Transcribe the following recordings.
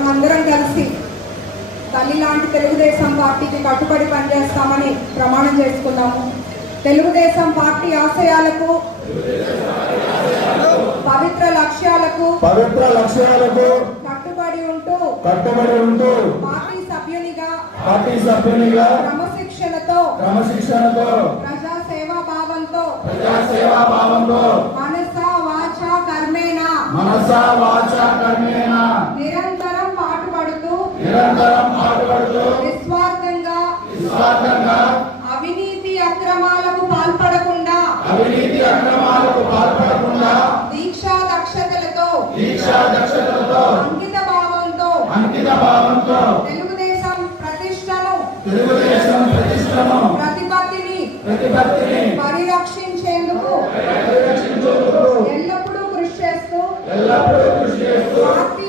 మనందరం కలిసి తల్లి లాంటి తెలుగుదేశం పార్టీకి కట్టుబడి పనిచేస్తామని ప్రమాణం చేసుకున్నాము. తెలుగుదేశం పార్టీ ఆశయాలకు పవిత్ర లక్ష్యాలకు పవిత్ర లక్ష్యాలకు కట్టుబడి ఉంటూ కట్టుబడి ఉంటూ పార్టీ సభ్యునిగా పార్టీ సభ్యునిగా క్రమశిక్షణతో క్రమశిక్షణతో ప్రజా సేవా భావంతో ప్రజా సేవా భావంతో మనస వాచ కర్మేణ. మనస వాచ కర్మేణ. నిరంతరం పాటుపడుతూ నిస్వార్థంగా నిస్వార్థంగా అవినీతి అక్రమాలకు పాల్పడకుండా అవినీతి అక్రమాలకు పాల్పడకుండా దీక్షా దక్షతలతో దీక్షా దక్షతలతో అంకిత భావంతో అంకిత భావంతో తెలుగుదేశం ప్రతిష్టను తెలుగుదేశం ప్రతిష్టను ప్రతిపత్తిని ప్రతిపత్తిని పరిరక్షించేందుకు ఎల్లప్పుడూ కృషి చేస్తూ ఎల్లప్పుడూ కృషి చేస్తూ పార్టీ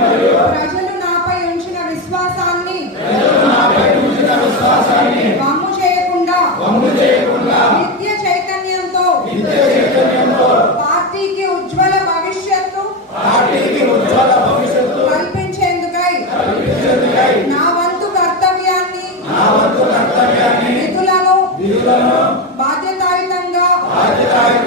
మరియు ప్రజలు వమ్ము చేయకుండా వమ్ము చేయకుండా నిత్య చైతన్యంతో నిత్య చైతన్యంతో పార్టీకి ఉజ్వల భవిష్యత్తు పార్టీకి ఉజ్వల భవిష్యత్తు కల్పించేందుకై కల్పించేందుకై నా వంతు కర్తవ్యాన్ని నా వంతు కర్తవ్యాన్ని నిధులను నిధులను బాధ్యతాయుతంగా బాధ్యతాయుతంగా